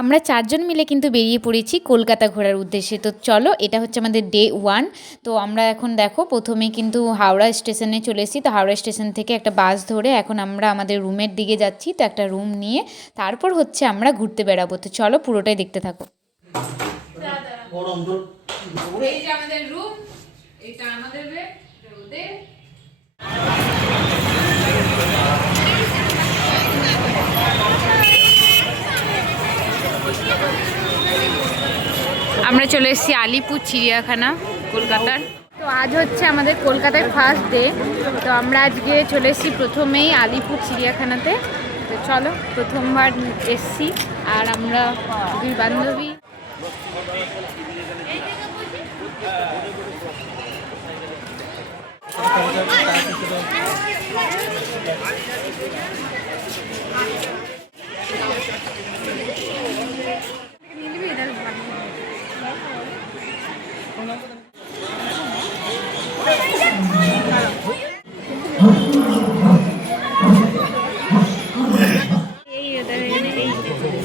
আমরা 4 জন মিলে কিন্তু বেরিয়ে পড়েছি কলকাতা ঘোরার উদ্দেশ্যে। তো চলো, এটা হচ্ছে আমাদের ডে 1। তো আমরা এখন দেখো প্রথমেই কিন্তু হাওড়া স্টেশনে চলে এসেছি। তো হাওড়া স্টেশন থেকে একটা বাস ধরে এখন আমরা আমাদের রুমের দিকে যাচ্ছি। তো একটা রুম নিয়ে তারপর হচ্ছে আমরা ঘুরতে বেরাবো। তো চলো, পুরোটাই দেখতে থাকো। এই যে আমাদের রুম, এটা আমাদের বেড, ওদের। আমরা চলে এসেছি আলিপুর চিড়িয়াখানা কলকাতার। তো আজ হচ্ছে আমাদের কলকাতায় ফার্স্ট ডে। তো আমরা আজকে চলে এসেছি প্রথমেই আলিপুর চিড়িয়াখানাতে। তো চলো, প্রথমবার এসছি আর আমরা দুই বান্ধবী।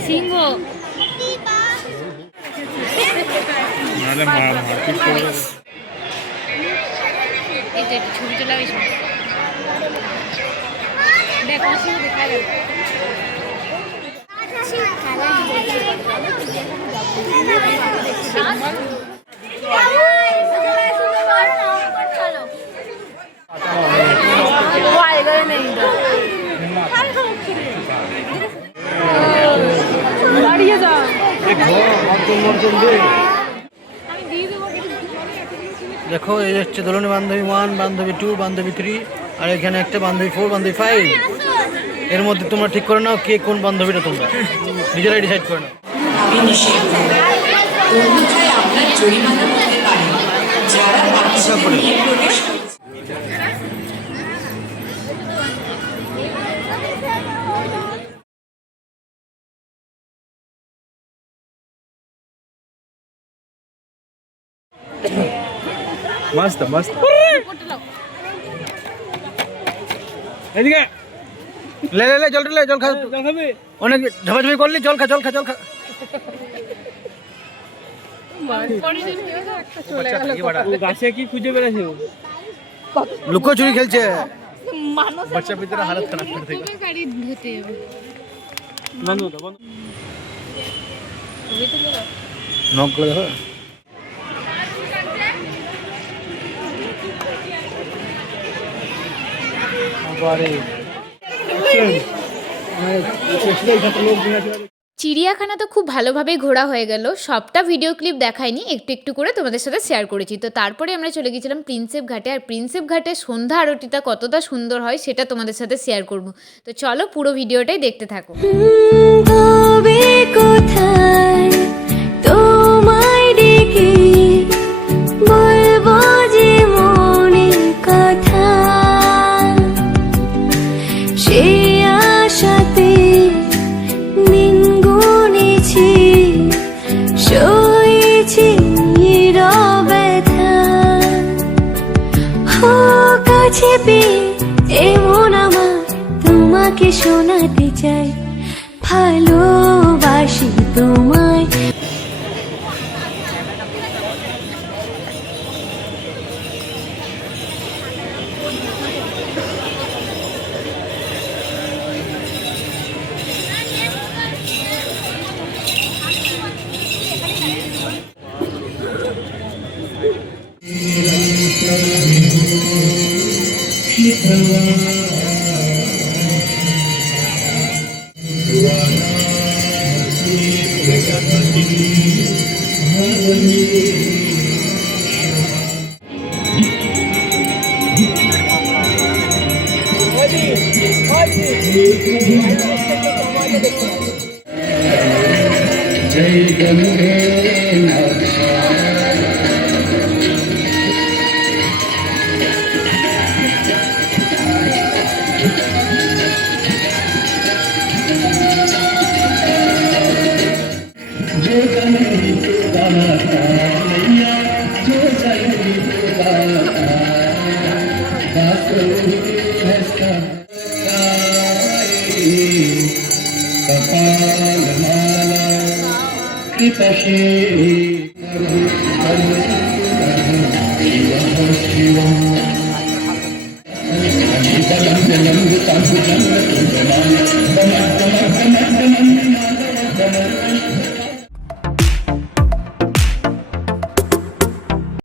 সিংহ এটা ছবি তোলা দেখো, দেখা যাবে। দেখো, এই হচ্ছে দোলনী বান্ধবী 1, বান্ধবী 2, বান্ধবী 3, আর এখানে একটা বান্ধবী 4, বান্ধবী 5। এর মধ্যে তোমরা ঠিক করে নাও কে কোন বান্ধবীটা, তোমরা নিজেরাই ডিসাইড করে নাও। मस्त मस्त এদিকে ले ले ले जल ले जल खा, অনেক ঝাপাঝাপি করলি, জল খা জল খা জল খা। গাছে কি খুঁজে বেড়াছে, লুকোচুরি খেলছে। বাচ্চা ভিতরে হালত খারাপ করে থেকে বন্ধ বন্ধ নক করে দেখো। চিড়িয়াখানা তো খুব ভালোভাবেই ঘোরা হয়ে গেল। সবটা ভিডিও ক্লিপ দেখাইনি, একটু একটু করে তোমাদের সাথে শেয়ার করেছি। তো তারপরে আমরা চলে গেছিলাম প্রিন্সেপ ঘাটে। আর প্রিন্সেপ ঘাটে সন্ধ্যা আরতিটা কতটা সুন্দর হয় সেটা তোমাদের সাথে শেয়ার করব। তো চলো, পুরো ভিডিওটাই দেখতে থাকো। এমন আমার তোমাকে শোনাতে চাই, ভালোবাসি তোমায়। जय गंगे जो गंगे गाता मैया जो गंगे गाता बांसुरी हंसता कपाल माला पाशे शिवम शिवम